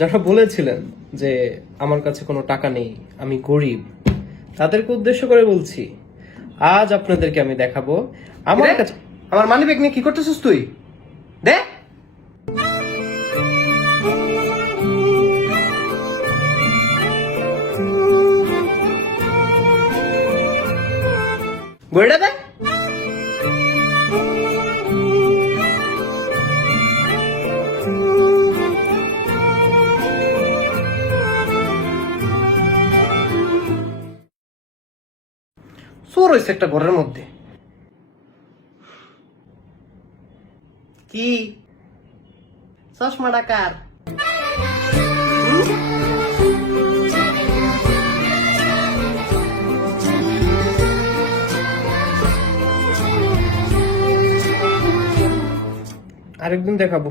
যারা বলেছিলেন যে আমার কাছে কোনো টাকা নেই, আমি গরিব, তাদেরকে উদ্দেশ্য করে বলছি, আজ আপনাদেরকে আমি দেখাবো আমার কাছে। আমার মানি ব্যাগ নিয়ে কি করতেছিস তুই? দে। বইটা দে। চোর হয়েছে একটা ঘরের মধ্যে। কি চশমাটা কার? আরেকদিন দেখাবো।